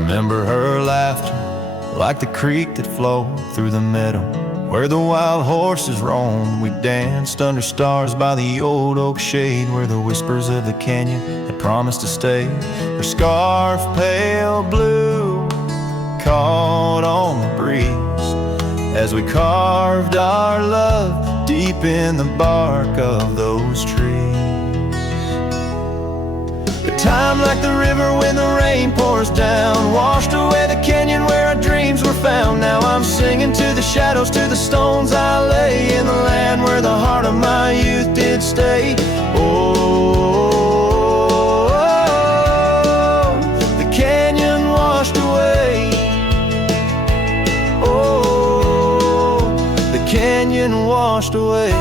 remember her laughter like the creek that flowed through the meadow where the wild horses roamed. We danced under stars by the old oak shade where the whispers of the canyon had promised to stay. Her scarf, pale blue, caught on the breeze as we carved our love deep in the bark of those trees. A time like the river when the rain pours down, washed away the canyon where our dreams were found. Now I'm singing to the shadows, to the stones I lay in the land where the heart of my youth did stay. Oh, the canyon washed away. Oh, the canyon washed away.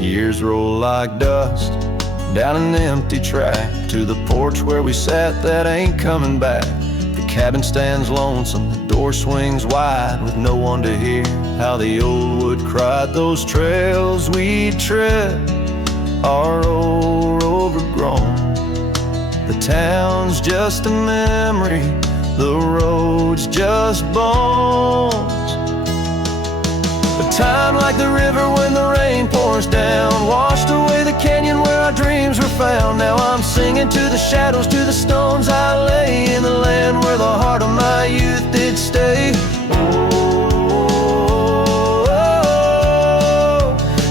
Years roll like dust down an empty track to the porch where we sat that ain't coming back. The cabin stands lonesome, the door swings wide with no one to hear how the old wood cried. Those trails we tread are old, overgrown. The town's just a memory, the road's just bones. A time like the river when the rain pours down, washed away the canyon where our dreams were found. Now I'm singing to the shadows, to the stones I lay in the land where the heart of my youth did stay. Oh,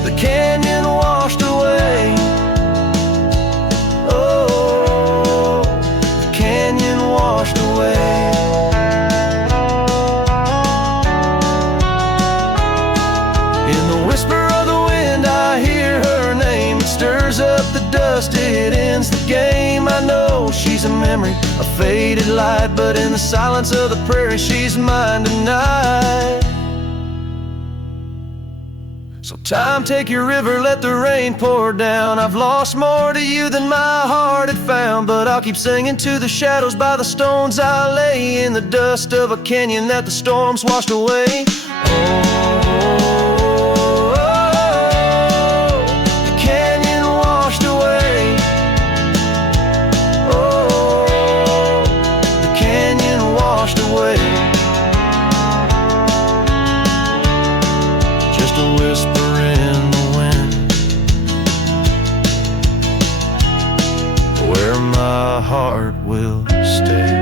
the canyon washed away. Oh, the canyon washed away. Up the dust, it ends the game. I know she's a memory, a faded light, but in the silence of the prairie she's mine tonight. So time, take your river, let the rain pour down. I've lost more to you than my heart had found, but I'll keep singing to the shadows by the stones I lay in the dust of a canyon that the storms washed away. Just a whisper in the wind, where my heart will stay.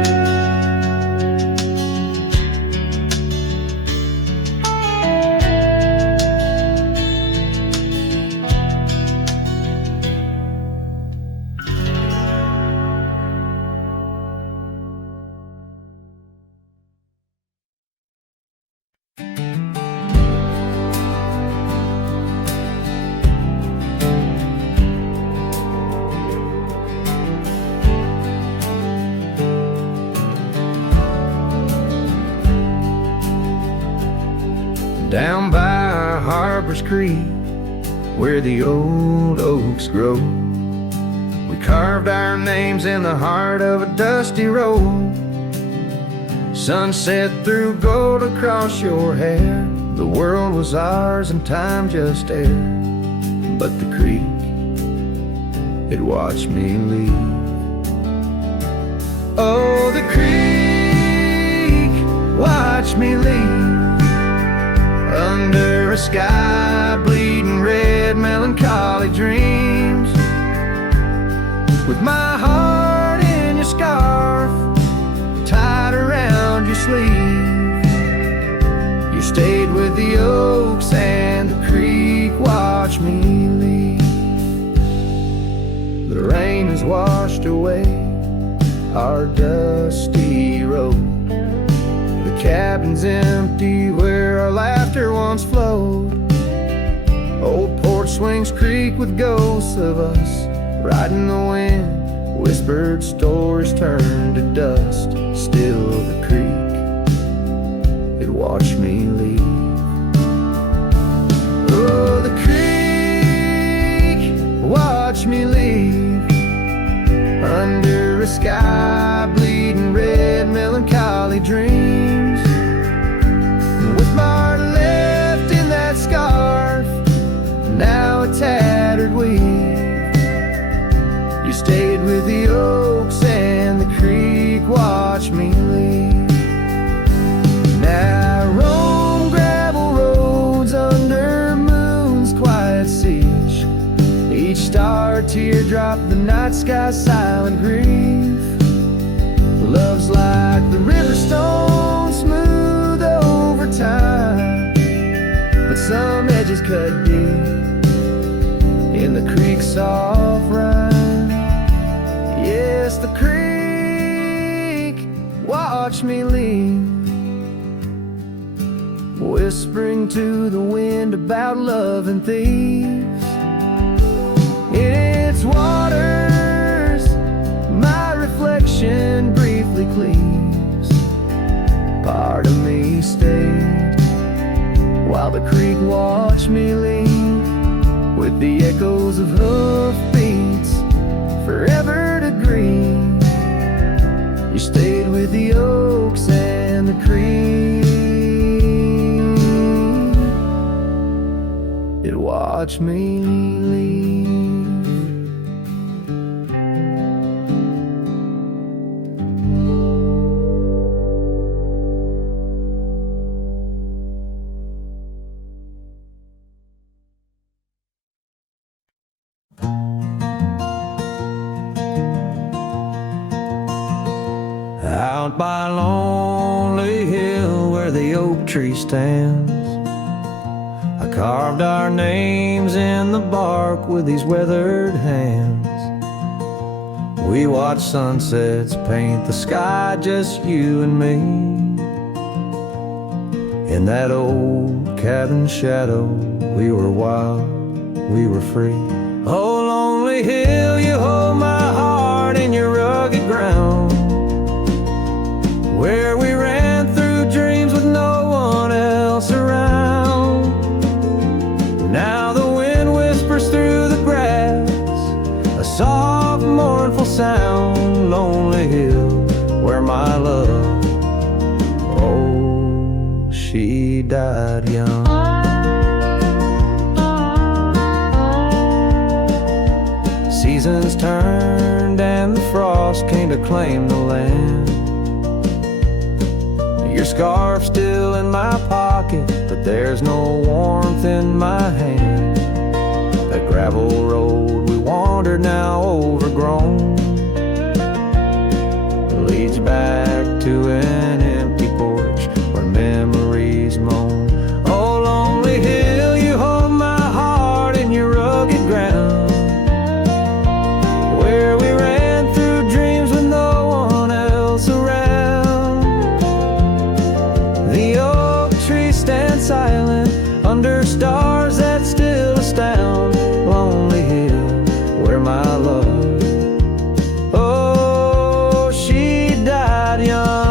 Down by Harbor's Creek, where the old oaks grow, we carved our names in the heart of a dusty road. Sunset threw gold across your hair. The world was ours and time just air. But the creek, it watched me leave. Oh, the creek watched me leave. Under a sky bleeding red, melancholy dreams. With my heart in your scarf, tied around your sleeve. You stayed with the oaks and the creek watched me leave. The rain has washed away our dusty road. The cabin's empty where our laughter once flowed. Old porch swings creak with ghosts of us riding the wind. Whispered stories turn to dust. Still the creek, it watched me leave. Oh, the creek watched me leave. Under a sky bleeding red, melancholy dreams. With my heart left in that a tattered weave. You stayed with the oaks and the creek watched me leave. Now I roam gravel roads under moon's quiet siege. Each star teardrop, the night sky's silent grief. Love's like the river stone, smooth over time, but some edges cut deep in the creek's soft rhyme. Yes, the creek watch me leave, whispering to the wind about love and thieves. In its waters, my reflection briefly cleaves. Part of me stayed while the creek watched me leave, with the echoes of hoofbeats forever to grieve. You stayed with the oaks and the creek. It watched me leave. Out by lonely hill where the oak tree stands, I carved our names in the bark with these weathered hands. We watched sunsets paint the sky, just you and me. In that old cabin shadow, we were wild, we were free. Oh, lonely hill, you hold my heart in your rugged ground, where we ran through dreams with no one else around. Now the wind whispers through the grass, a soft, mournful sound. Lonely hill, where my love, oh, she died young. Seasons turned and the frost came to claim the land. Your scarf's still in my pocket, but there's no warmth in my hand. That gravel road we wandered, now overgrown, leads back to an empty porch where memories moan. Oh, lonely hill, you hold my heart in your rugged ground, where we ran through dreams with no one else around. The oak tree stands silent under stars that still astound. Lonely hill, where my love, oh, she died young.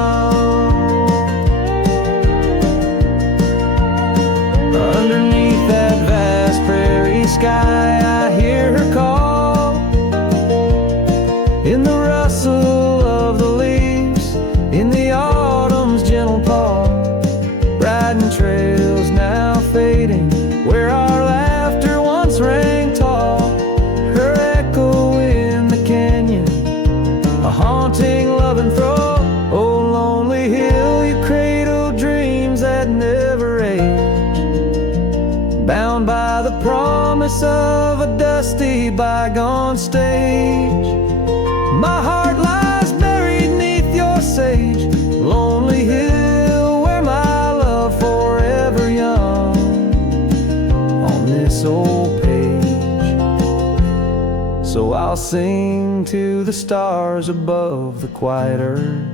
Underneath that vast prairie sky, I hear her call, in the rustle of the leaves, in the autumn's gentle paw. Riding trails now fading, where our laughter once rang tall. Her echo in the canyon, a haunting love and throw. Oh, lonely hill, you cradle dreams that never age, bound by the promise of a dusty bygone stage. My heart lies buried neath your sage. Lonely hill, where my love forever young, on this old page. So I'll sing to the stars above the quiet earth,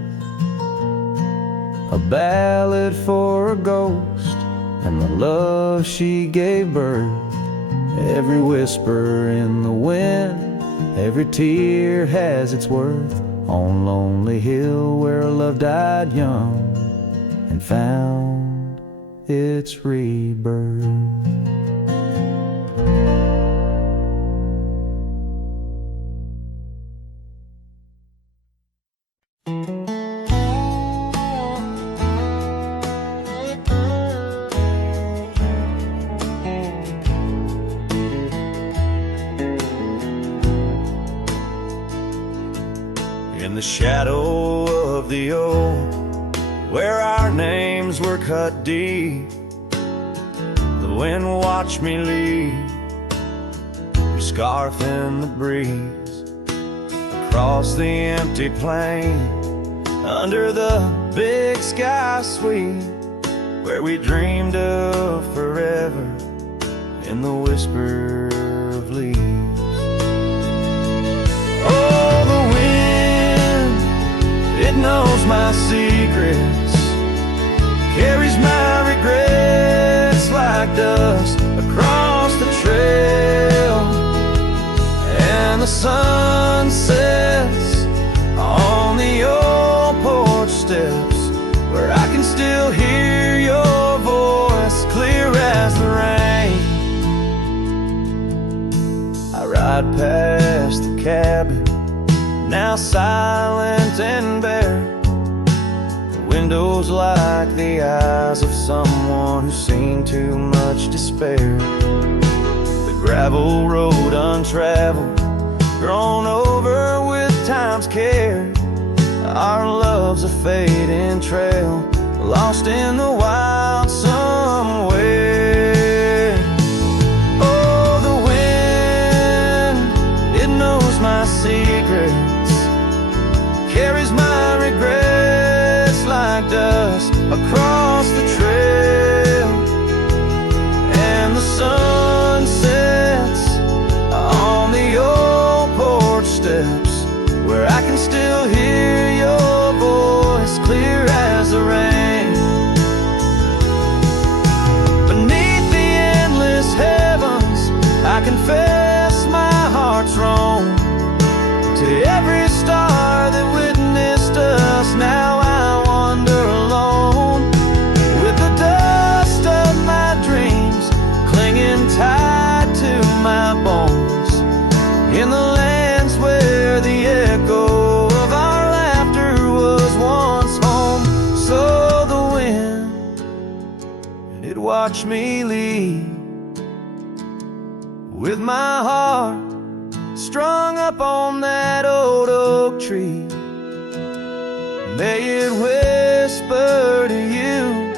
a ballad for a ghost and the love she gave birth. Every whisper in the wind, every tear has its worth. On lonely hill, where love died young and found its rebirth. in the shadow of the old, where our names were cut deep. The wind watched me leave, your scarf in the breeze, across the empty plain, under the big sky sweep, where we dreamed of forever in the whisper of leaves. Oh, the wind, it knows my secrets, carries my regrets like dust across the trail, and the sun sets on the old porch steps, where I can still hear your voice clear as the rain. I ride past the cabin, now silent and bare, the windows like the eyes of someone who's seen too much despair. The gravel road untraveled, grown over with time's care, our love's a fading trail, lost in the wild somewhere. Oh, the wind, it knows my secrets, carries my regrets like dust across the trail, and the sun sets on the old porch steps, where I can still hear your voice clear as the rain. Beneath the endless heavens, I confess my heart's wrong. To every star that witnessed us, now I wander alone, with the dust of my dreams clinging tight to my bones, in the lands where the echo of our laughter was once home. So the wind, it watched me leave, with my heart strung up on that old oak tree. May it whisper to you,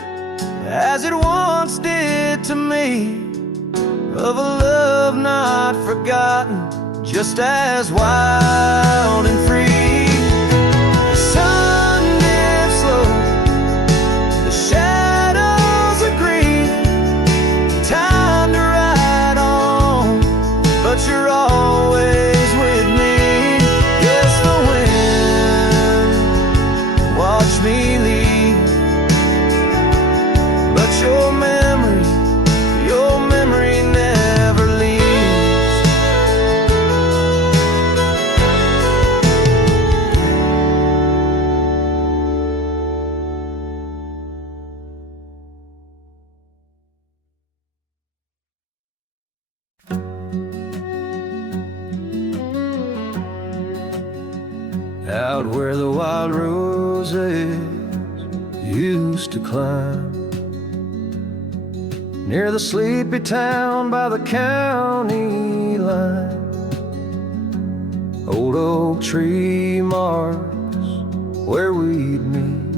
as it once did to me, of a love not forgotten, just as wild and free. The sun dips low, the shadows agree, time to ride on, but you're always with me. Yes, the wind, watch me leave, but your memory never leaves. Out where the wild roses used to climb, near the sleepy town by the county line, old oak tree marks where we'd meet,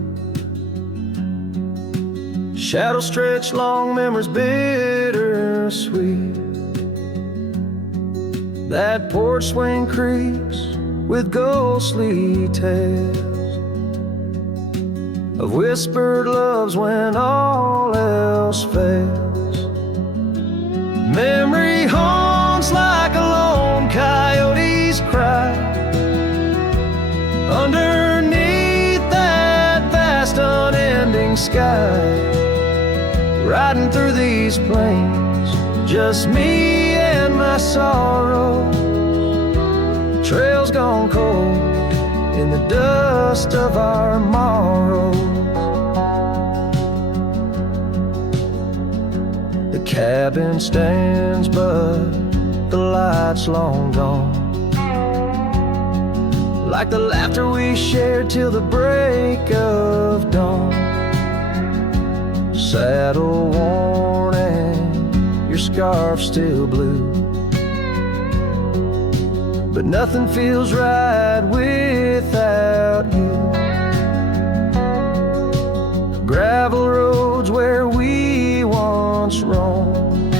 shadows stretch long, memories bittersweet. That porch swing creaks with ghostly tales of whispered loves when all else fails. Memory haunts like a lone coyote's cry underneath that vast unending sky, riding through these plains, just me and my sorrow. Trails gone cold in the dust of our morrows. The cabin stands, but the light's long gone, like the laughter we shared till the break of dawn. Saddle worn and your scarf still blue, but nothing feels right without you. Gravel roads where we once roamed,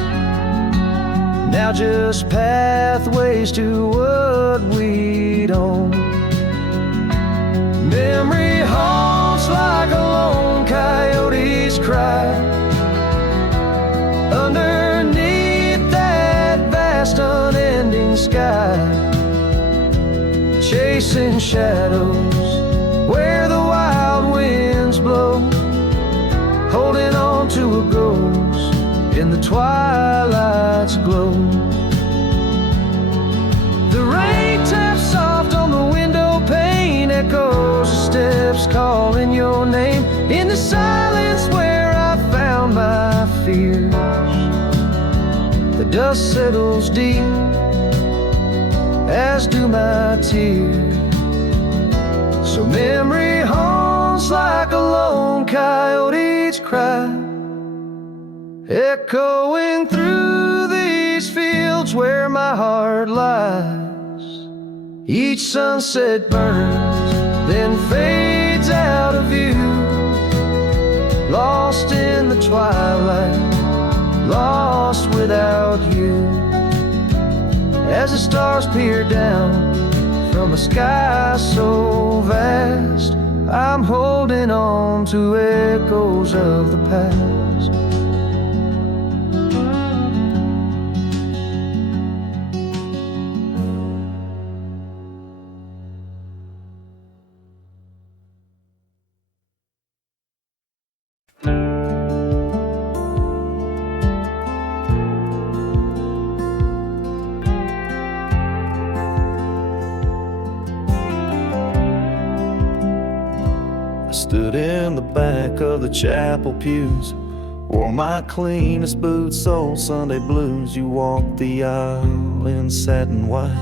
now just pathways to what we'd own. Memory haunts like a lone coyote's cry underneath that vast unending sky, chasing shadows where the wild winds blow, holding on to a ghost in the twilight's glow. The rain taps soft on the window pane, echoes of steps calling your name in the silence where I found my fears. The dust settles deep, as do my tears. So memory haunts like a lone coyote's cry, echoing through these fields where my heart lies. Each sunset burns, then fades out of view, lost in the twilight, lost without you. As the stars peer down from a sky so vast, I'm holding on to echoes of the past. Stood in the back of the chapel pews, wore my cleanest boots, old Sunday blues. You walked the aisle in satin white,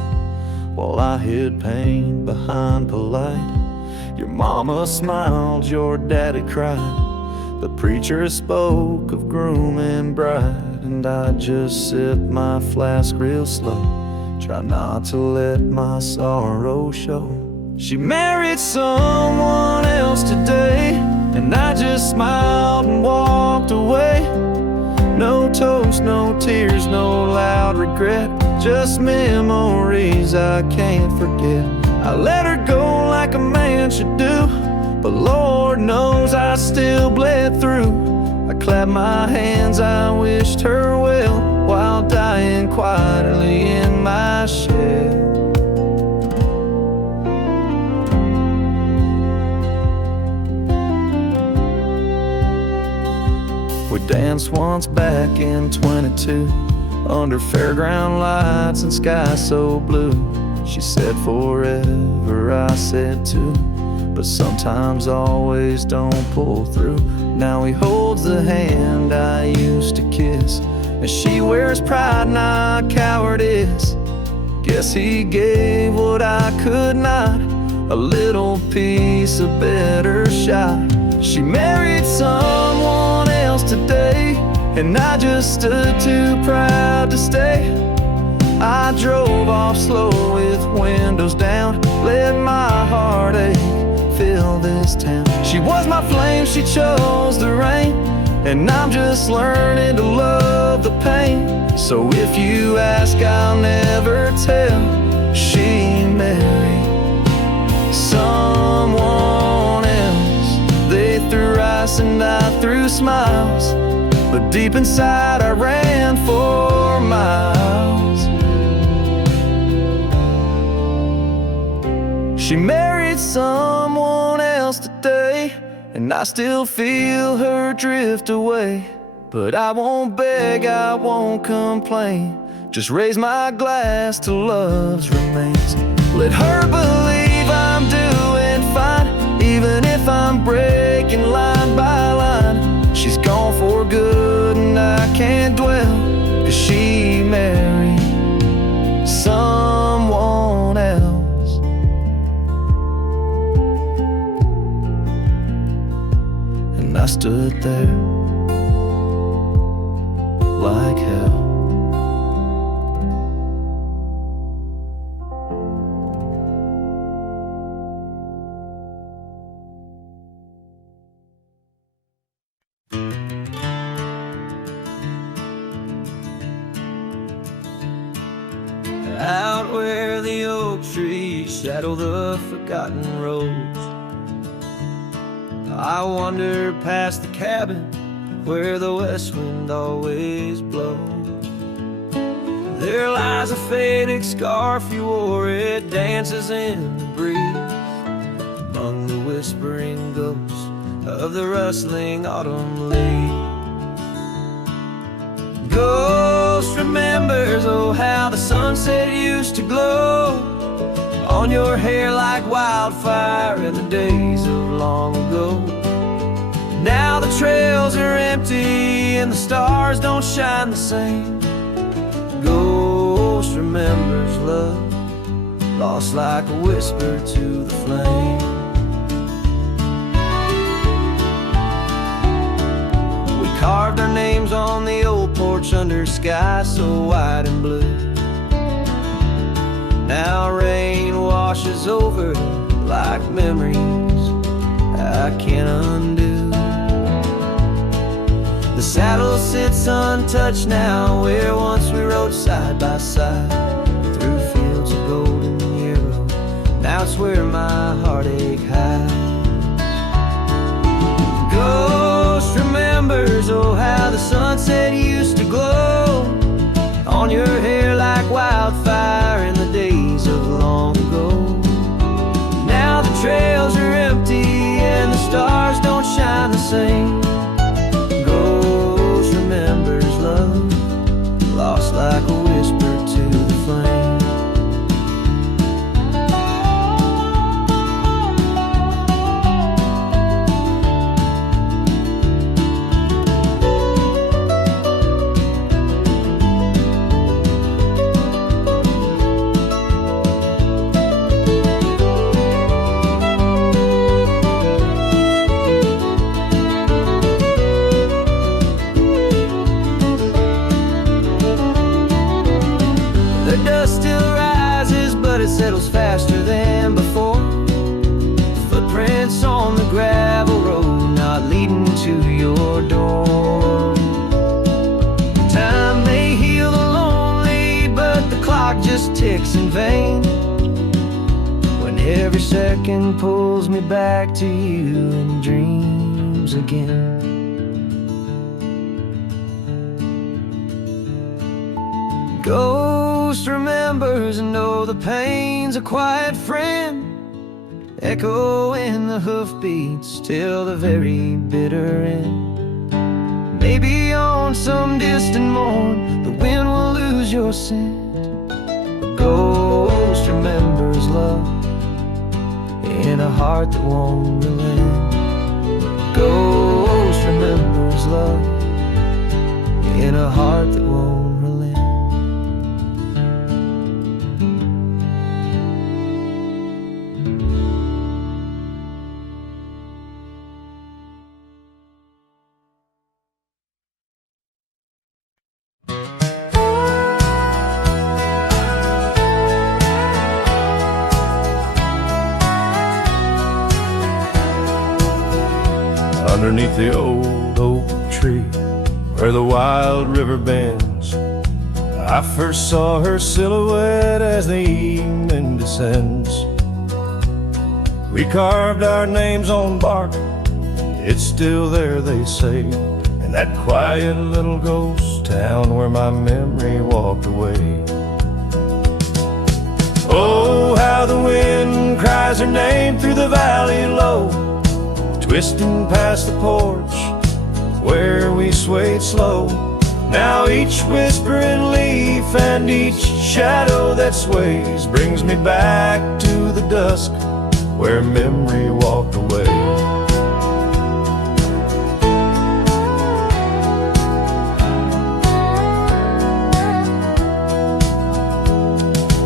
while I hid pain behind polite. Your mama smiled, your daddy cried, the preacher spoke of groom and bride, and I just sipped my flask real slow, try not to let my sorrow show. She married someone else today, and I just smiled and walked away. No toast, no tears, no loud regret, just memories I can't forget. I let her go like a man should do, but Lord knows I still bled through. I clapped my hands, I wished her well, while dying quietly in my shed. We danced once back in 22, under fairground lights and sky so blue. She said forever, I said too, but sometimes always don't pull through. Now he holds the hand I used to kiss, and she wears pride, not cowardice. Guess he gave what I could not, a little piece, a better shot. She married someone else today, and I just stood too proud to stay. I drove off slow with windows down, let my heartache fill this town. She was my flame, she chose the rain, and I'm just learning to love the pain. So if you ask, I'll never tell. She married someone else. They threw rice and I threw smiles, but deep inside I ran for miles. She married someone else today, and I still feel her drift away. But I won't beg, I won't complain, just raise my glass to love's remains. Let her believe I'm doing fine, even if I'm breaking line by line. She's gone for good and I can't dwell, 'cause she married someone else. And I stood there like hell. out where the oak trees shadow the forgotten roads. I wander past the cabin where the west wind always blows. There lies a faded scarf you wore, it dances in the breeze among the whispering ghosts of the rustling autumn leaves. Ghost remembers, oh how the sunset used to glow on your hair like wildfire in the days of long ago. Now the trails are empty and the stars don't shine the same. Ghost remembers love, lost like a whisper to the flame. We carved our names on the old porch under sky so white and blue. Now rain washes over like memories I can't undo. The saddle sits untouched now where once we rode side by side through fields of golden yarrow. Now it's where my heartache hides. Ghost remembers, oh how the sunset used to glow on your hair like wildfire in the days of long ago. Now the trails are empty and the stars don't shine the same. Ghost remembers love, lost like a whisper to the flame. Settles faster than before. Footprints on the gravel road, not leading to your door. Time may heal the lonely, but the clock just ticks in vain. When every second pulls me back to you in dreams again. Ghost remembers, and oh, the pain's a quiet friend, echo in the hoofbeats till the very bitter end. Maybe on some distant morn the wind will lose your scent. Ghost remembers love in a heart that won't relent. Ghost remembers love in a heart that won't relent. Underneath the old oak tree where the wild river bends, I first saw her silhouette as the evening descends. We carved our names on bark, it's still there they say, in that quiet little ghost town where my memory walked away. Oh, how the wind cries her name through the valley low, twisting past the porch where we swayed slow. Now each whispering leaf and each shadow that sways brings me back to the dusk where memory walked away.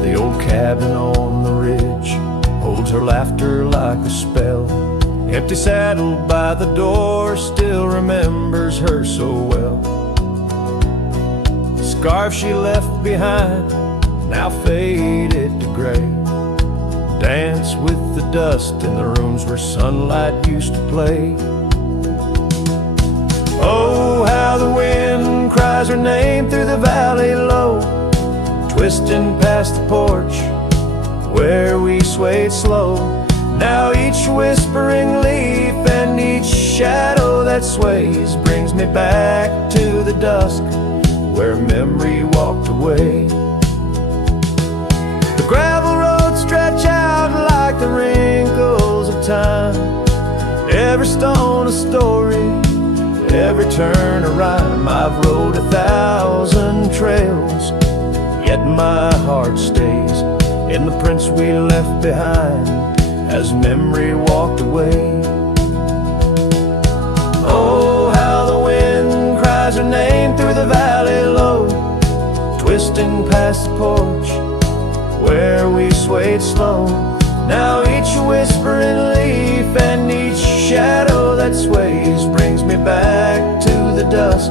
The old cabin on the ridge holds her laughter like a spell. Empty saddle by the door still remembers her so well. The scarf she left behind, now faded to gray, dance with the dust in the rooms where sunlight used to play. Oh, how the wind cries her name through the valley low, twisting past the porch where we swayed slow. Now each whispering leaf and each shadow that sways brings me back to the dusk where memory walked away. The gravel roads stretch out like the wrinkles of time, every stone a story, every turn a rhyme. I've rode 1,000 trails, yet my heart stays in the prints we left behind as memory walked away. Oh, how the wind cries her name through the valley low, twisting past the porch where we swayed slow. Now each whispering leaf and each shadow that sways brings me back to the dusk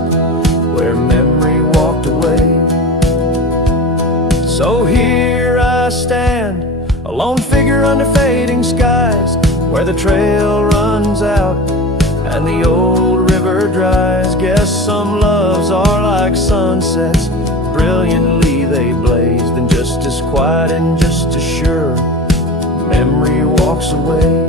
where memory walked away. So here I stand, a lone figure under fading skies, where the trail runs out and the old river dries. Guess some loves are like sunsets, brilliantly they blaze, then just as quiet and just as sure memory walks away.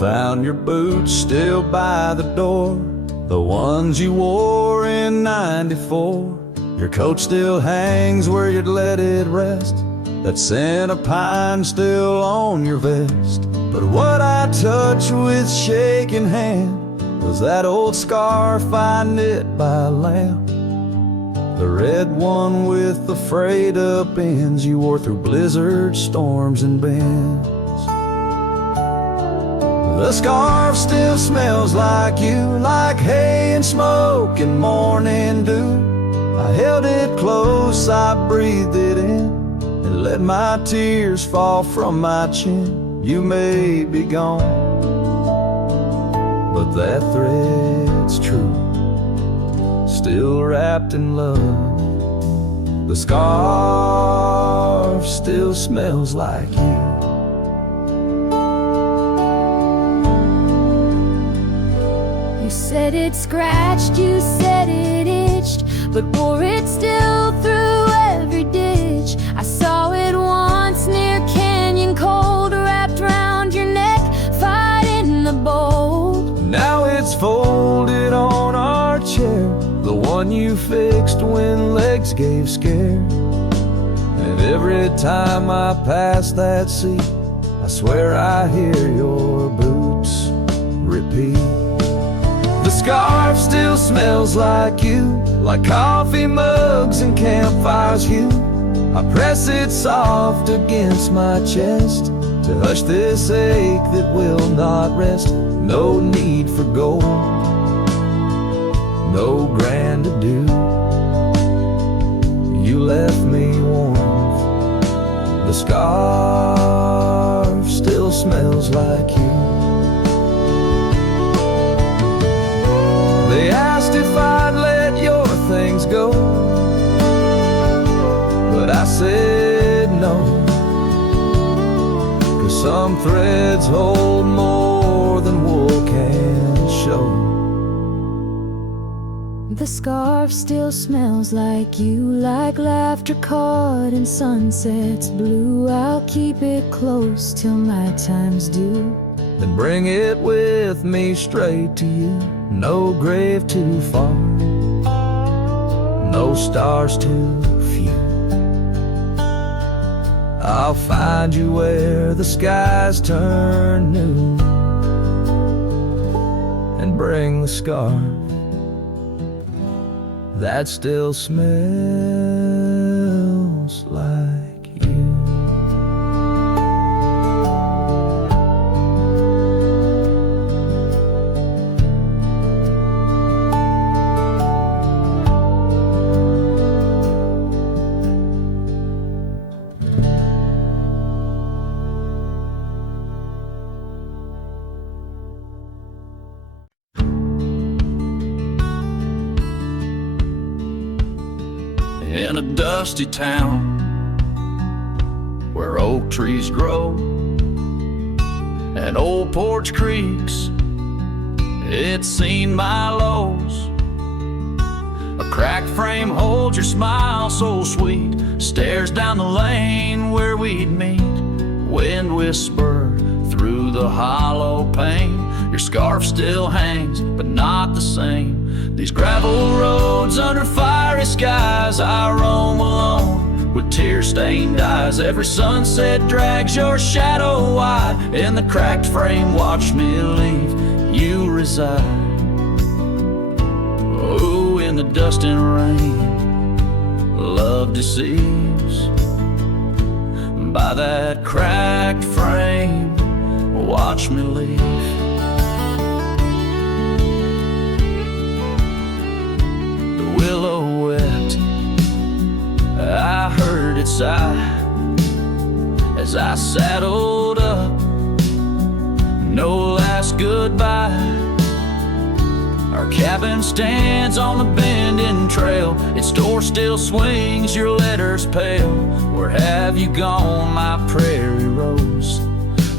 Found your boots still by the door, the ones you wore in '94. Your coat still hangs where you'd let it rest, that scent of pine still on your vest. But what I touched with shaking hand was that old scarf I knit by a lamp, the red one with the frayed up ends you wore through blizzards, storms, and bends. The scarf still smells like you, like hay and smoke and morning dew. I held it close, I breathed it in, and let my tears fall from my chin. You may be gone, but that thread's true, still wrapped in love. The scarf still smells like you. You said it scratched, you said it itched, but bore it still through every ditch. I saw it once near Canyon Cold, wrapped round your neck, fighting the bolt. Now it's folded on our chair, the one you fixed when legs gave scare. And every time I pass that seat, I swear I hear your boots repeat. The scarf still smells like you, like coffee mugs and campfires hue. I press it soft against my chest to hush this ache that will not rest. No need for gold, no grand ado. You left me warm, the scarf still smells like you. They asked if I'd let your things go, but I said no, 'cause some threads hold more than wool can show. The scarf still smells like you, like laughter caught in sunsets blue. I'll keep it close till my time's due, then bring it with me straight to you. No grave too far, no stars too few. I'll find you where the skies turn new, and bring the scarf that still smells like you. in a dusty town where oak trees grow and old porch creaks. It's seen my lows. A cracked frame holds your smile so sweet, stares down the lane where we'd meet. Wind whispered through the hollow pane. Your scarf still hangs, but not the same. These gravel roads under fiery skies, I roam alone with tear-stained eyes. Every sunset drags your shadow wide. In the cracked frame, watch me leave, you reside. Oh, in the dust and rain, love deceives. By that cracked frame, watch me leave. The willow wept, I heard it sigh as I saddled up. No last goodbye. Our cabin stands on the bending trail. Its door still swings, your letters pale. Where have you gone, my prairie rose?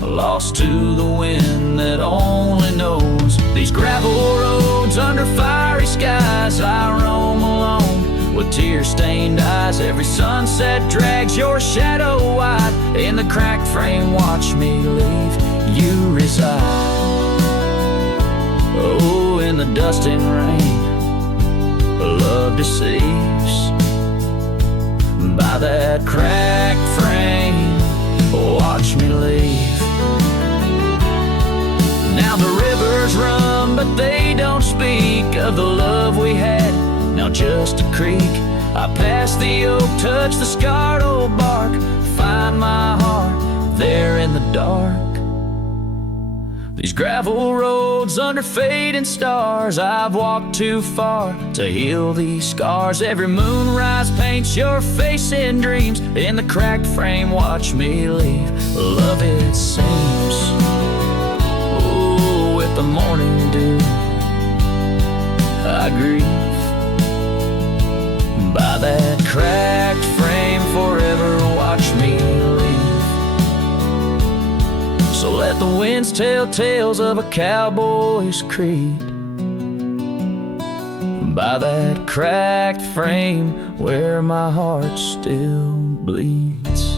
Lost to the wind that only knows. These gravel roads under fiery skies, I roam alone with tear-stained eyes. Every sunset drags your shadow wide. In the cracked frame, watch me leave, you reside. Oh, in the dust and rain, love deceives. By that cracked frame, watch me leave. Now the rivers run, but they don't speak of the love we had. Now just a creek. I pass the oak, touch the scarred old bark, find my heart there in the dark. These gravel roads under fading stars, I've walked too far to heal these scars. Every moonrise paints your face in dreams. In the cracked frame, watch me leave, love it seems. Oh, with the morning dew, I grieve. By that cracked frame, forever watch me leave. So let the winds tell tales of a cowboy's creed. By that cracked frame where my heart still bleeds.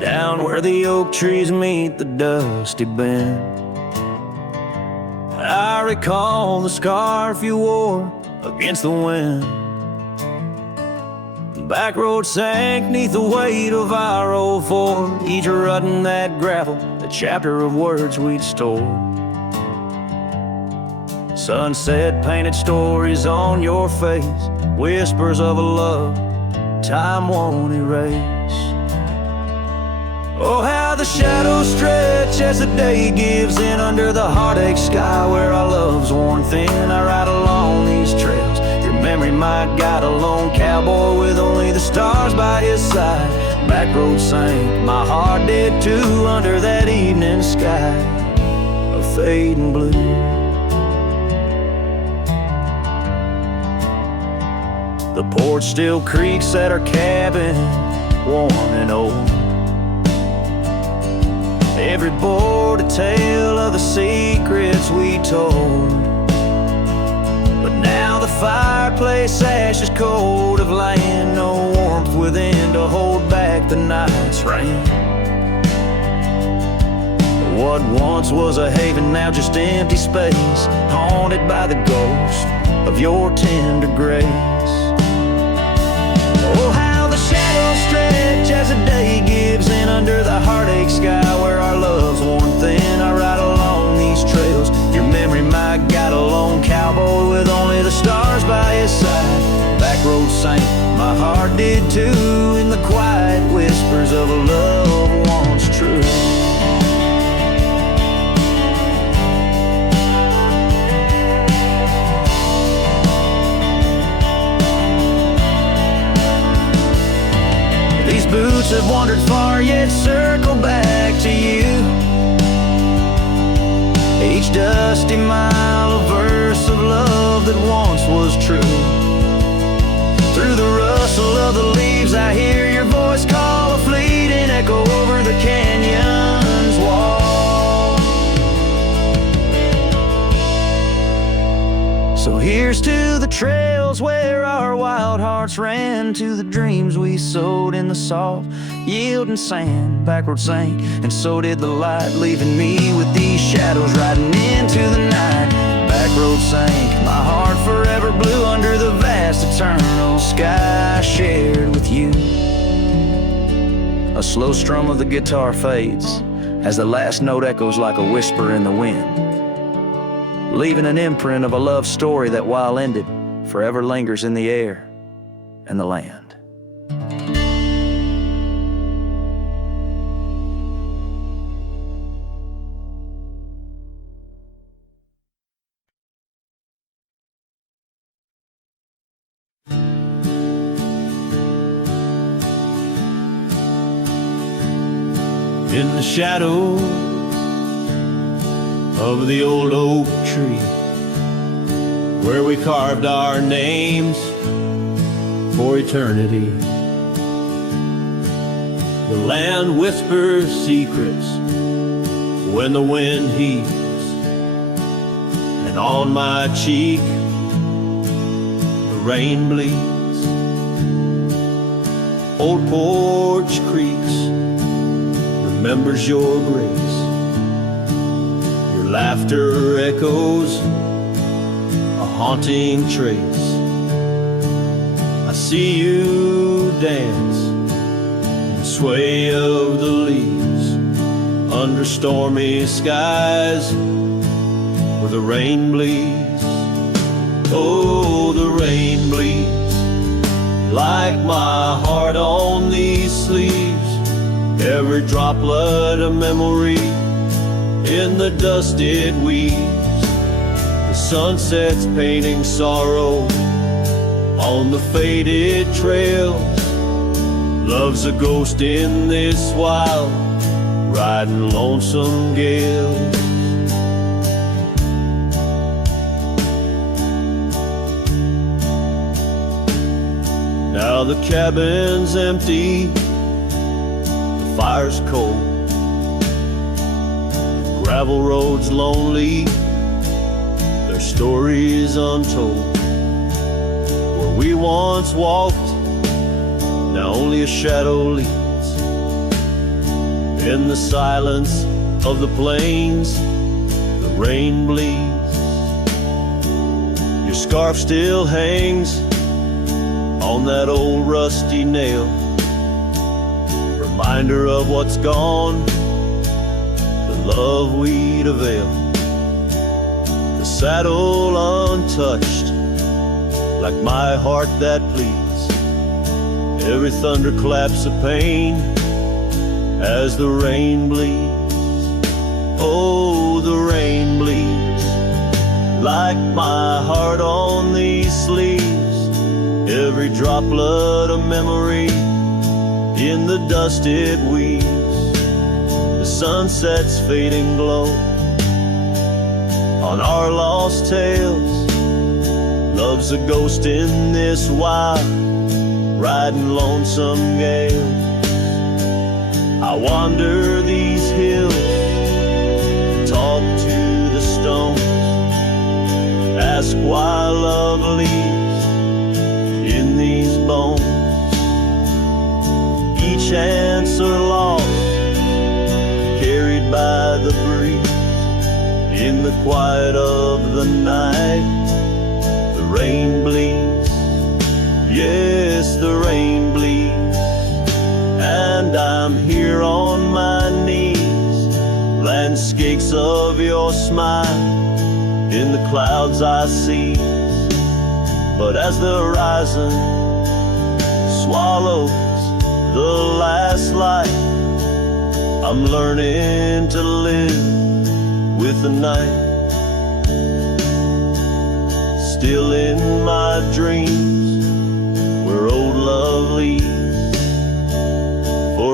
Down where the oak trees meet the dusty bend, I recall the scarf you wore against the wind. The back road sank neath the weight of our old Ford, each rut in that gravel, a chapter of words we'd stored. Sunset painted stories on your face, whispers of a love time won't erase. Oh, how the shadows stretch as the day gives in under the heartache sky where our love's worn thin. I ride along these trails, your memory my guide, a lone cowboy with only the stars by his side. Back road sank, my heart did too, under that evening sky of fading blue. The porch still creaks at our cabin, worn and old. Every board a tale of the secrets we told. But now the fireplace ash is cold of land, no warmth within to hold back the night's rain. What once was a haven, now just empty space, haunted by the ghost of your tender grace. Oh, how the shadows stretch as the day gives in under the heartache sky where our love's worn thin. I ride along these trails, your memory my guide, a lone cowboy with only the stars by his side. Back road sank, my heart did too, in the quiet whispers of a love once true. steps have wandered far, yet circle back to you. Each dusty mile, a verse of love that once was true. Through the rustle of the leaves, I hear your voice call, a fleeting echo over the canyon's wall. So here's to the trails where our wild hearts ran, to the dreams we sowed in the soft yielding sand. Backroad sank, and so did the light, leaving me with these shadows riding into the night. Backroad sank, my heart forever blue under the vast eternal sky shared with you. A slow strum of the guitar fades as the last note echoes like a whisper in the wind, leaving an imprint of a love story that, while ended, forever lingers in the air and the land. In the shadow of the old oak tree, where we carved our names for eternity, the land whispers secrets when the wind heaves, and on my cheek the rain bleeds. Old porch creaks, remembers your grace. Your laughter echoes a haunting trace. I see you dance in the sway of the leaves under stormy skies where the rain bleeds. Oh, the rain bleeds like my heart on these sleeves. Every droplet of memory in the dust it weaves. The sunset's painting sorrow on the faded trails. Love's a ghost in this wild, riding lonesome gales. Now the cabin's empty, fire's cold, the gravel road's lonely, their stories untold. Where we once walked, now only a shadow leads. In the silence of the plains, the rain bleeds. Your scarf still hangs on that old rusty nail, reminder of what's gone, the love we'd avail. The saddle untouched, like my heart that pleads. Every thunderclap's a pain as the rain bleeds. Oh, the rain bleeds like my heart on these sleeves. Every droplet of memory in the dust it weaves. The sunset's fading glow on our lost tales. Love's a ghost in this wild, riding lonesome gale. I wander these hills, talk to the stones, ask why love leaves in these bones. Each answer lost, carried by the breeze. In the quiet of the night, the rain bleeds. Yes, the rain bleeds. And I'm here on my knees. Landscapes of your smile in the clouds I see. But as the horizon swallows the last light, I'm learning to live with the night. Still in my dreams, where old love leads, for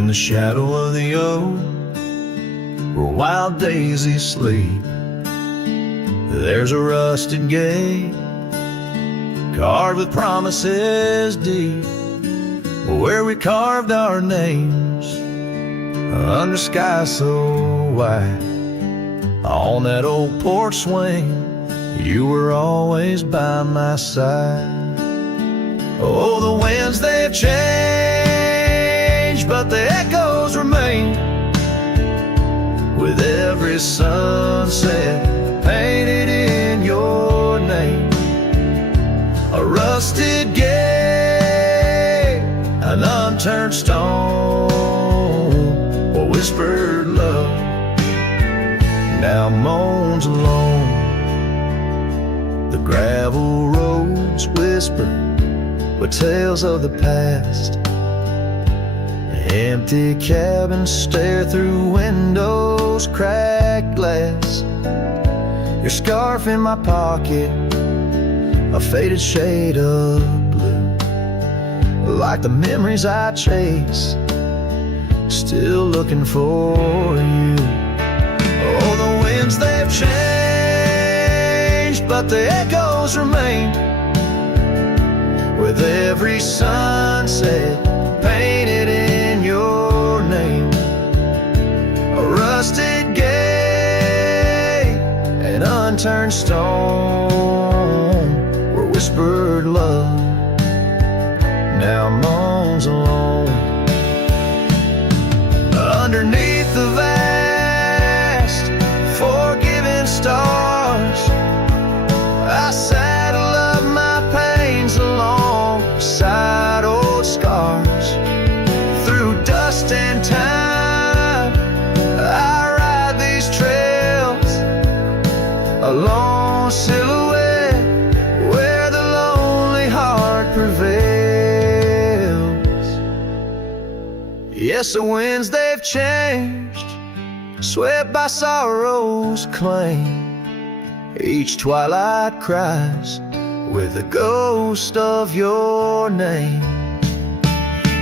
In the shadow of the oak, where wild daisies sleep, there's a rusted gate carved with promises deep, where we carved our names under sky so white. On that old porch swing, you were always by my side. Oh, the winds, they've changed, but the echoes remain. With every sunset painted in your name, a rusted gate, an unturned stone, a whispered love now moans alone. The gravel roads whisper with tales of the past. Empty cabins stare through windows, cracked glass. Your scarf in my pocket, a faded shade of blue, like the memories I chase, still looking for you. Oh, the winds, they've changed, but the echoes remain. With every sunset painted in your name, a rusted gate, an unturned stone, where whispered love now moans alone. Underneath the vast, forgiving stars, I saddle up my pains alongside old scars. Through dust and time, I ride these trails, a lone silhouette where the lonely heart prevails. Yes, the winds, they've changed, swept by sorrow's claim. Each twilight cries with the ghost of your name.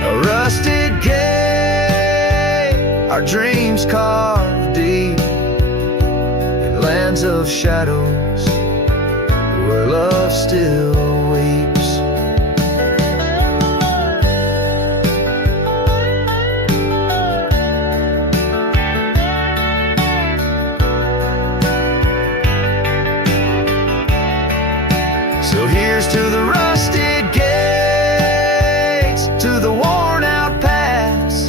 A rusted gate, our dreams carved deep in lands of shadows where love still weeps. So here's to the rusted gates, to the worn out paths,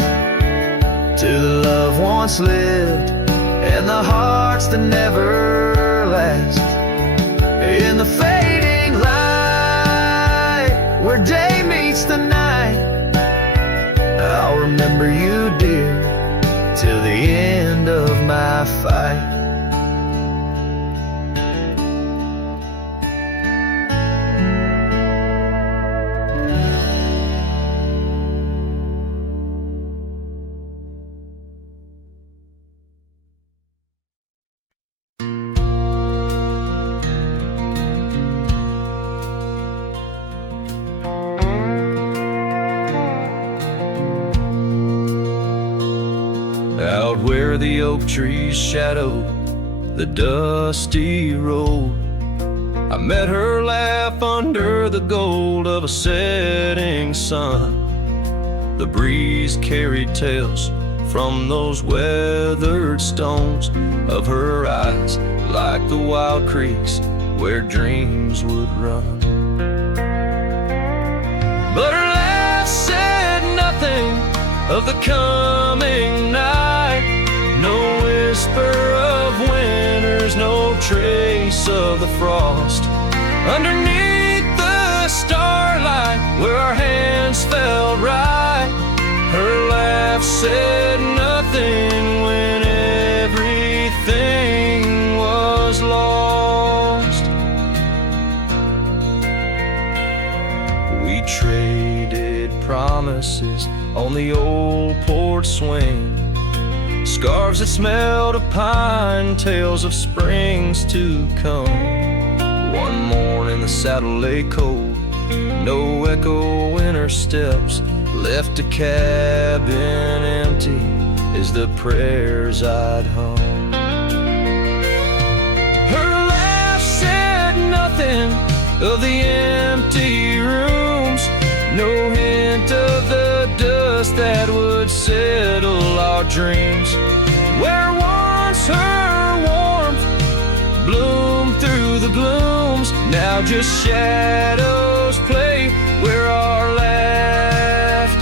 to the love once lived and the hearts that never last. In the fading light, where day meets the night, I'll remember you, dear, till the end of my fight. Out where the oak trees shadow the dusty road, I met her laugh under the gold of a setting sun. The breeze carried tales from those weathered stones of her eyes, like the wild creeks where dreams would run. But her laugh said nothing of the coming night, no whisper of winters, no trace of the frost. Underneath the starlight, where our hands felt right, her laugh said nothing when everything was lost. We traded promises on the old porch swing, scarves that smelled of pine, tales of springs to come. One morning the saddle lay cold, no echo in her steps, left a cabin empty as the prayers I'd hung. Her laugh said nothing of the empty rooms, no hint of the dust that would settle our dreams. Where once her warmth bloomed through the glooms, now just shadows play where our laughter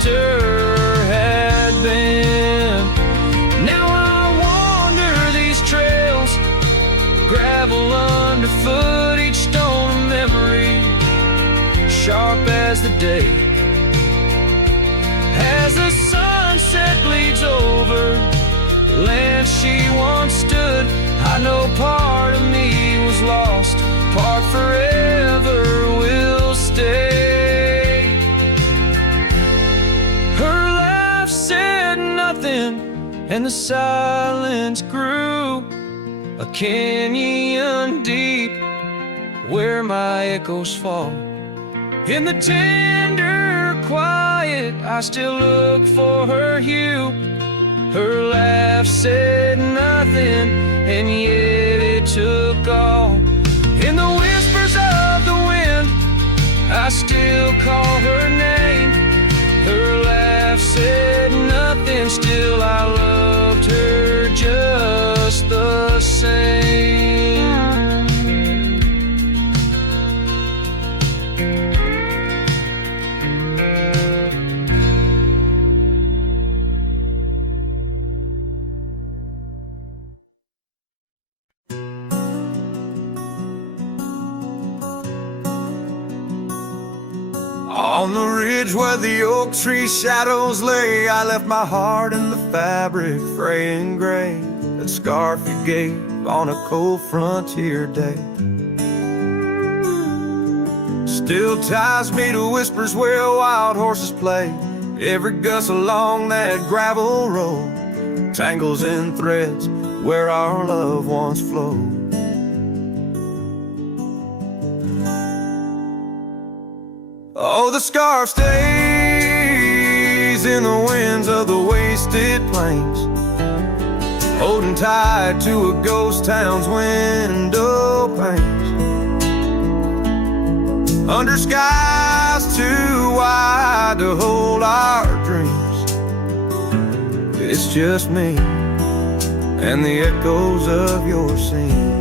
had been. Now I wander these trails, gravel underfoot, each stone of memory, sharp as the day. As the sunset bleeds over land she once stood, I know part of me was lost, part forever will stay. Her laugh said nothing, and the silence grew a canyon deep where my echoes fall. In the tender quiet, I still look for her hue. Her laugh said nothing, and yet it took all. In the whispers of the wind, I still call her name. Her laugh said nothing, still I loved her just the same. On the ridge where the oak tree shadows lay, I left my heart in the fabric, fray and gray, that scarf you gave on a cold frontier day. Still ties me to whispers where wild horses play. Every gust along that gravel road tangles in threads where our love once flowed. Oh, the scarf stays in the winds of the wasted plains, holding tight to a ghost town's window panes. Under skies too wide to hold our dreams, it's just me and the echoes of your scenes.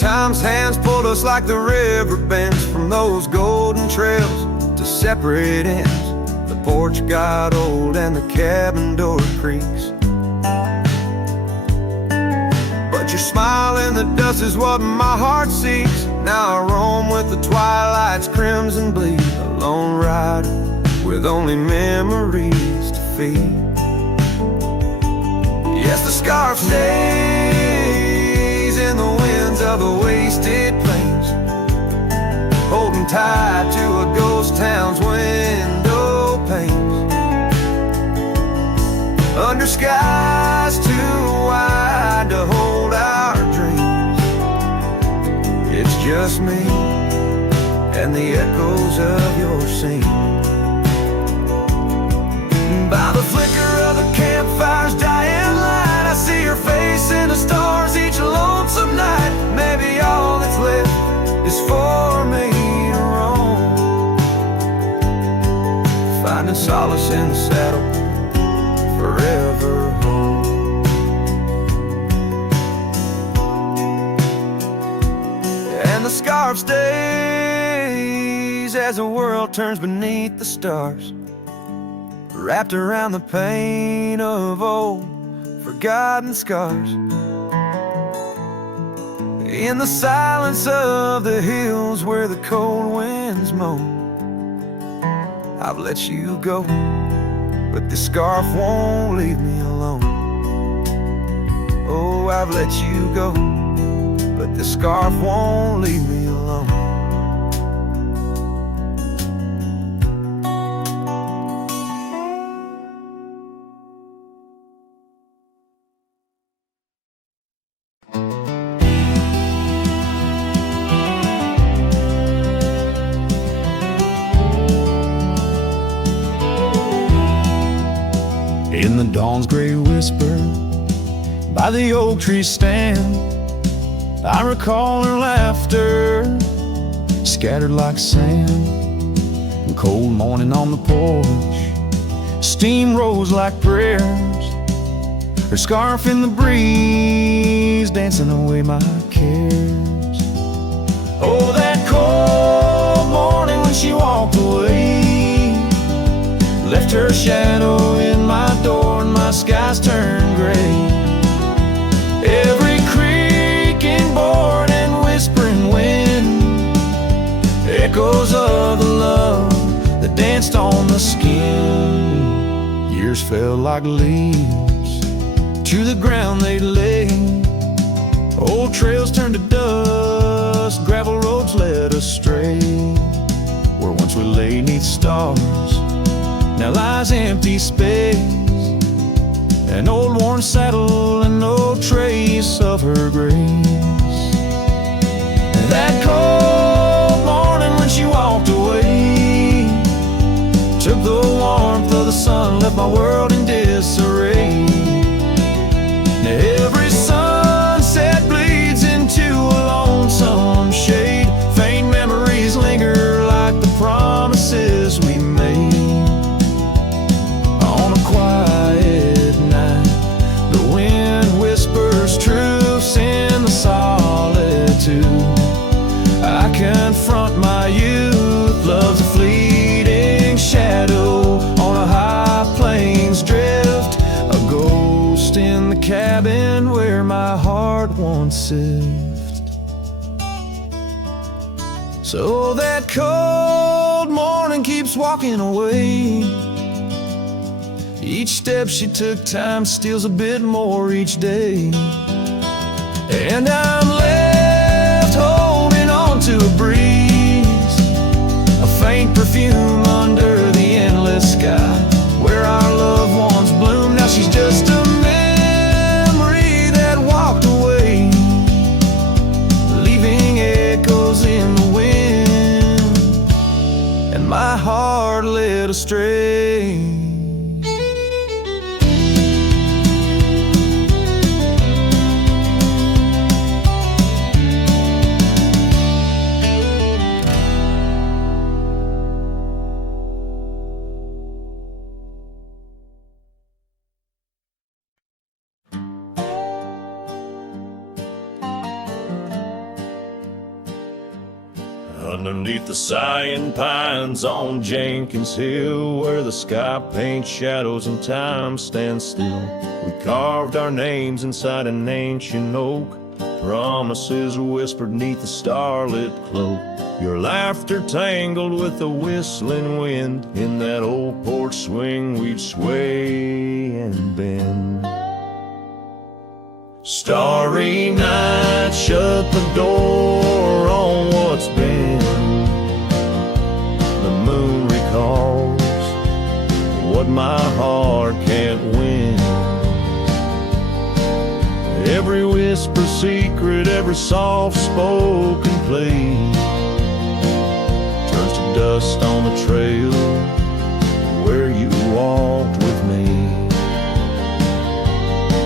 Time's hands pulled us like the river bends from those golden trails to separate ends. The porch got old and the cabin door creaks, but your smile in the dust is what my heart seeks. Now I roam with the twilight's crimson bleed, a lone rider with only memories to feed. Yes, the scarf stays in the winds of the wasted plains, holding tight to a ghost town's window panes. Under skies too wide to hold our dreams, it's just me and the echoes of your scene. By the flicker of the campfire's dying light, I see your face in the stars each lonesome night. Maybe all that's left is for me to roam, finding solace in the saddle, forever home. And the scarf stays as the world turns beneath the stars, wrapped around the pain of old forgotten scars. In the silence of the hills where the cold winds moan, I've let you go, but this scarf won't leave me alone. Oh, I've let you go, but this scarf won't leave me alone. In the dawn's gray whisper, by the oak tree stand, I recall her laughter, scattered like sand. And cold morning on the porch, steam rose like prayers, her scarf in the breeze, dancing away my cares. Oh, that cold morning when she walked away, left her shadow in my door and my skies turned gray. Every creaking board and whispering wind, echoes of the love that danced on the skin. Years fell like leaves to the ground they lay. Old trails turned to dust, gravel roads led astray. Where once we lay 'neath stars, now lies empty space, an old worn saddle and no trace of her grace. That cold morning when she walked away, took the warmth of the sun, left my world in disarray. Every sunset bleeds into a lonesome shade, faint memories linger like the promises we made. On a quiet night, the wind whispers truths in the solitude. I confront my youth, love's a fleeting shadow on a high plains drift, a ghost in the cabin where my heart once lived. So that cold morning keeps walking away. Each step she took, time steals a bit more each day. And I'm left holding on to a breeze, a faint perfume under the endless sky, where our loved ones bloom. Now she's just a memory that walked away, leaving echoes in the wind, and my heart led astray. Underneath the sighing pines on Jenkins Hill, where the sky paints shadows and time stands still, we carved our names inside an ancient oak, promises whispered neath the starlit cloak. Your laughter tangled with the whistling wind, in that old porch swing we'd sway and bend. Starry night, shut the door on what's been. The moon recalls what my heart can't win. Every whisper secret, every soft-spoken plea turns to dust on the trail where you walked with me.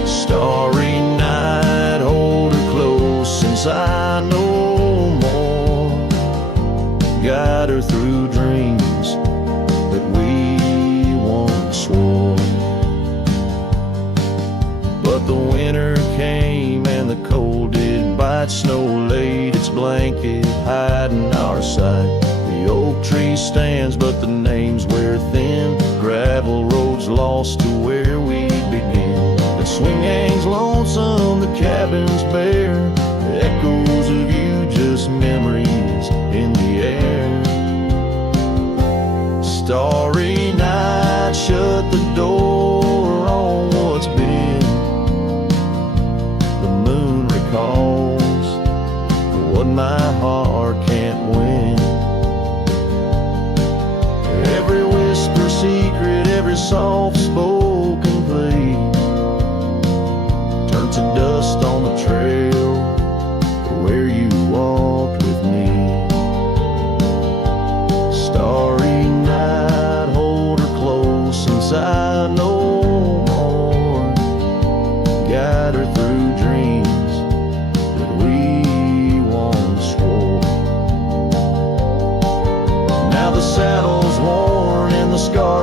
Starry night, hold her close since I know more. Guide her through dreams that we once swore. But the winter came and the cold did bite. Snow laid its blanket, hiding our sight. The oak tree stands, but the names wear thin. Gravel roads lost to where we begin. The swing hangs lonesome, the cabin's bare. Echoes of you, just memories in the air. Starry night, shut the door on what's been. The moon recalls what my heart can't win. Every whisper secret, every soft-spoken plea turned to dust on the trail where you walked with me. Starry night, hold her close since I know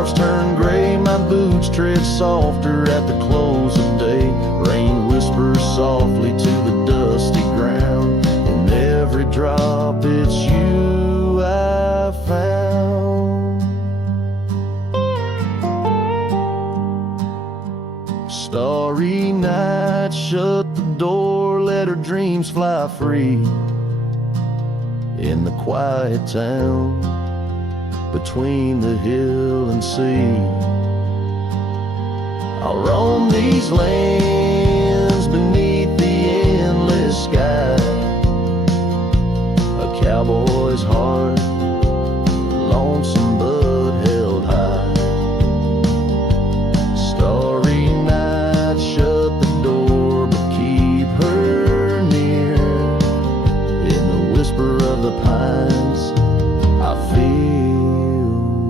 scarves turn gray, my boots tread softer at the close of day. Rain whispers softly to the dusty ground. In every drop it's you I found. Starry night, shut the door, let her dreams fly free. In the quiet town, between the hill and sea, I'll roam these lands beneath the endless sky. A cowboy's heart, lonesome but held high. Starry night, shut the door, but keep her near. In the whisper of the pines, I feel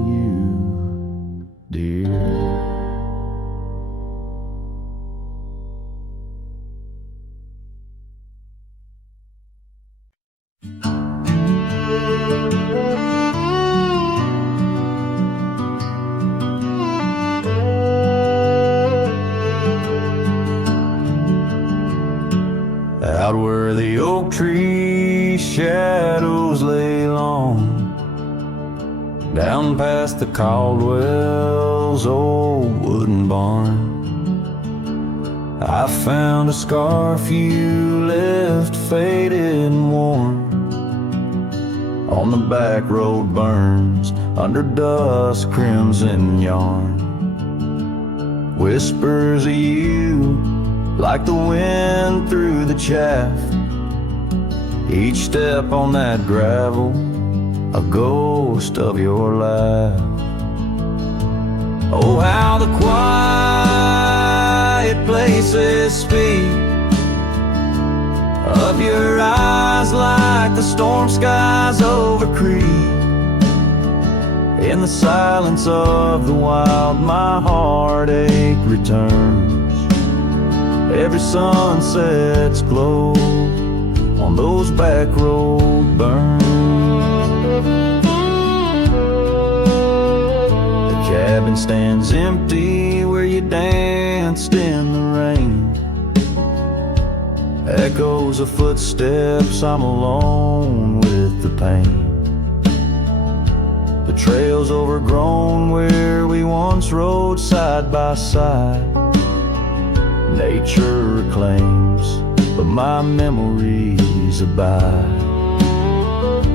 you, dear. Out where the oak tree shadows lay long, down past the Caldwell's old wooden barn, I found a scarf you left faded and worn. On the back road burns under dust crimson yarn. Whispers of you like the wind through the chaff. Each step on that gravel, a ghost of your laugh. Oh, how the quiet places speak of your eyes like the storm skies over Creek. In the silence of the wild, my heartache returns. Every sunset's glow on those back road burns. The cabin stands empty where you danced in the rain. Echoes of footsteps, I'm alone with the pain. The trail's overgrown where we once rode side by side. Nature reclaims, but my memories abide.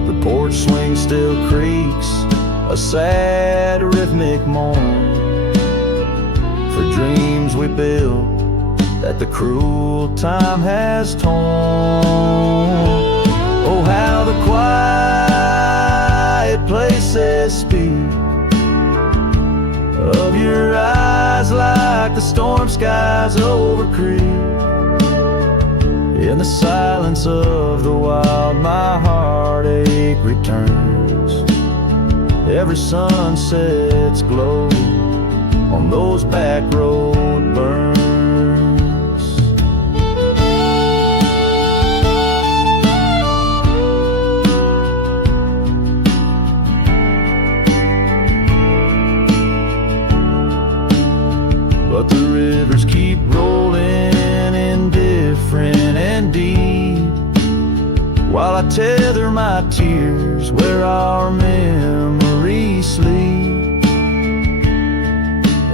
The porch swing still creaks, a sad rhythmic mourn for dreams we built that the cruel time has torn. Oh, how the quiet places speak of your eyes like the storm skies over Creek. In the silence of the wild, my heartache returns. Every sunset's glow on those back road burns. But the rivers keep rolling indifferent and deep, while I tether my tears where our memories sleep.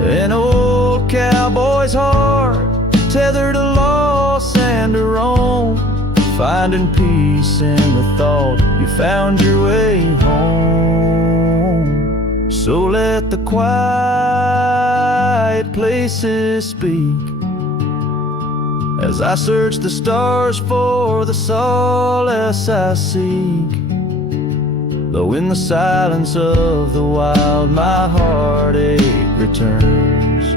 An old cowboy's heart tethered to loss and to roam, finding peace in the thought you found your way home. So let the quiet places speak as I search the stars for the solace I seek. Though in the silence of the wild, my heartache returns,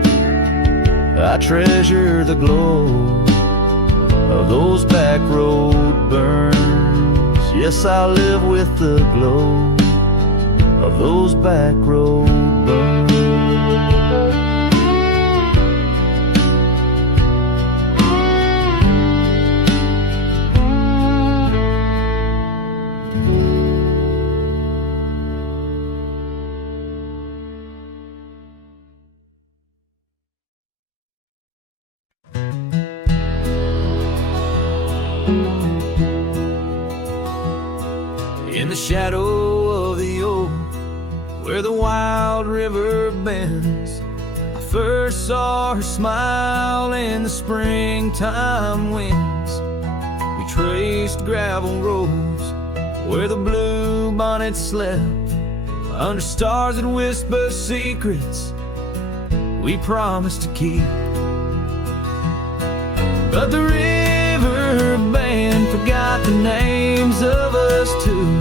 I treasure the glow of those back road burns. Yes, I live with the glow of those back road burns. shadow of the old, where the wild river bends, I first saw her smile in the springtime winds. We traced gravel roads where the blue bonnets slept, under stars that whisper secrets we promised to keep. But the river band forgot the names of us two.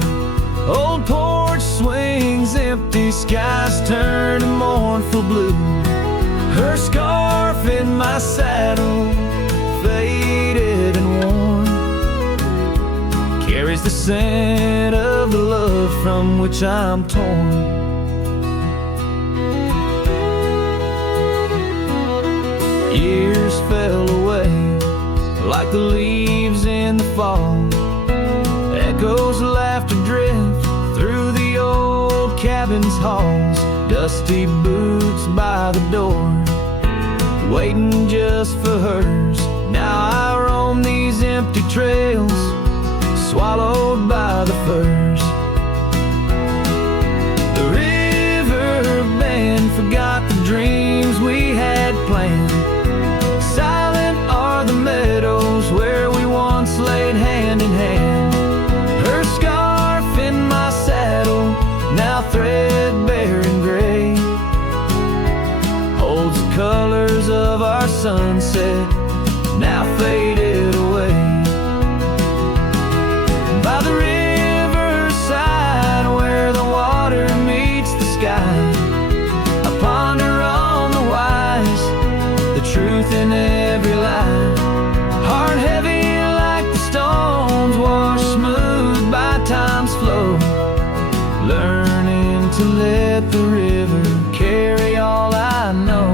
Old porch swings, empty skies turned to mournful blue. Her scarf in my saddle, faded and worn, carries the scent of the love from which I'm torn. Years fell away like the leaves in the fall. Echoes of laughter drift through the old cabin's halls. Dusty boots by the door, waiting just for hers. Now I roam these empty trails, swallowed by the firs. The river band forgot the dreams we had planned. Silent are the meadows where we once laid hand in hand. Her scarf in my saddle, now threadbare and gray, holds the colors of our sunset, now faded away. By the riverside where the water meets the sky, I ponder on the wise, the truth in every lie. Heart heavy like the stones washed smooth by time's flow, learning to let the river carry all I know.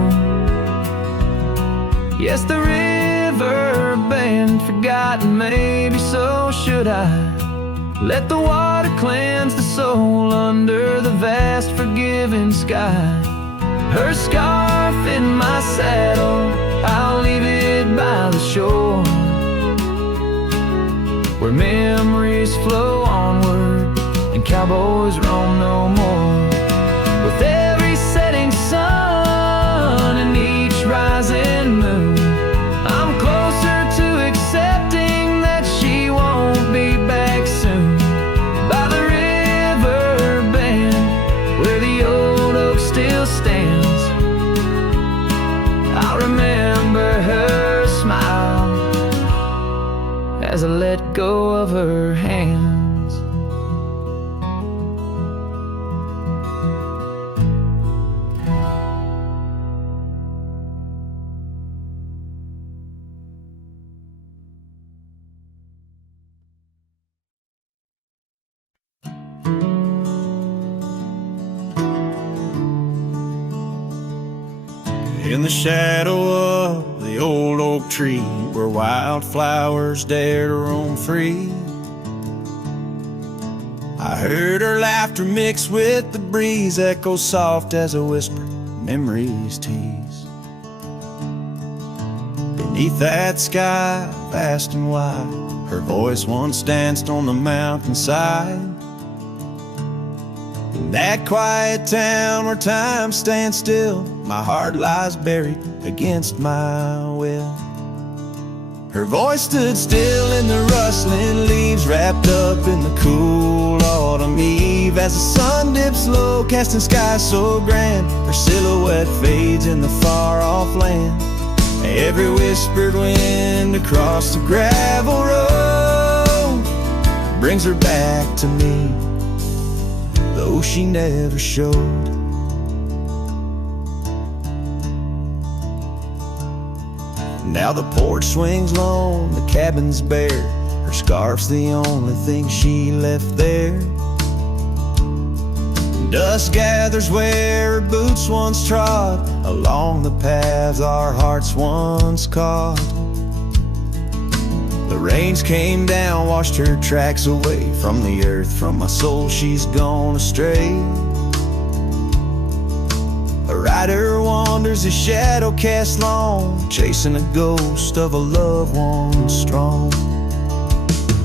Yes, the river band forgotten, maybe so should I. Let the water cleanse the soul under the vast forgiving sky. Her scarf in my saddle, I'll leave it by the shore, where memories flow onward and cowboys roam no more. With every setting sun and each rising moon, I'm closer to accepting that she won't be back soon. By the river bend where the old oak still stands, I'll remember her smile as I let go of her hands. In the shadow of the old oak tree, where wildflowers dare to roam free, I heard her laughter mix with the breeze, echo soft as a whisper, memories tease. Beneath that sky, vast and wide, her voice once danced on the mountainside. In that quiet town where time stands still, my heart lies buried against my will. Her voice stood still in the rustling leaves, wrapped up in the cool autumn eve. As the sun dips low, casting skies so grand, her silhouette fades in the far-off land. Every whispered wind across the gravel road brings her back to me, though she never showed. Now the porch swings lone, the cabin's bare, her scarf's the only thing she left there. Dust gathers where her boots once trod, along the paths our hearts once caught. The rains came down, washed her tracks away from the earth, from my soul she's gone astray. A rider wanders, a shadow cast long, chasing a ghost of a loved one strong.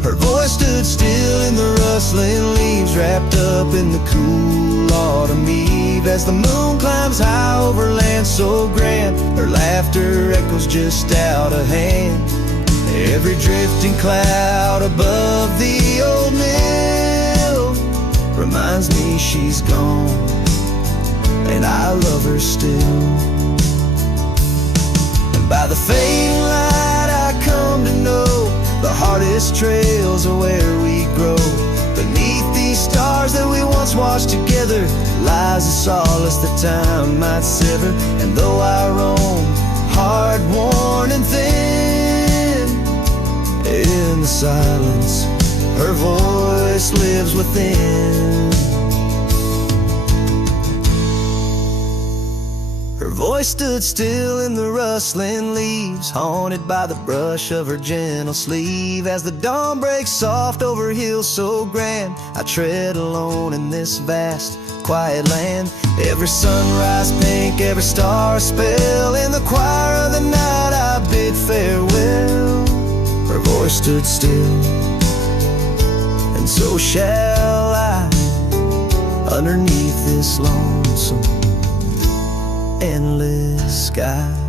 Her voice stood still in the rustling leaves, wrapped up in the cool autumn eve. As the moon climbs high over land so grand, her laughter echoes just out of hand. Every drifting cloud above the old mill reminds me she's gone, and I love her still. And by the fading light I come to know the hardest trails are where we grow. Beneath these stars that we once watched together lies a solace that time might sever. And though I roam, hard, worn and thin, in the silence her voice lives within. Her voice stood still in the rustling leaves, haunted by the brush of her gentle sleeve. As the dawn breaks soft over hills so grand, I tread alone in this vast, quiet land. Every sunrise pink, every star a spell. In the choir of the night I bid farewell. Her voice stood still, and so shall I, underneath this lonesome endless sky.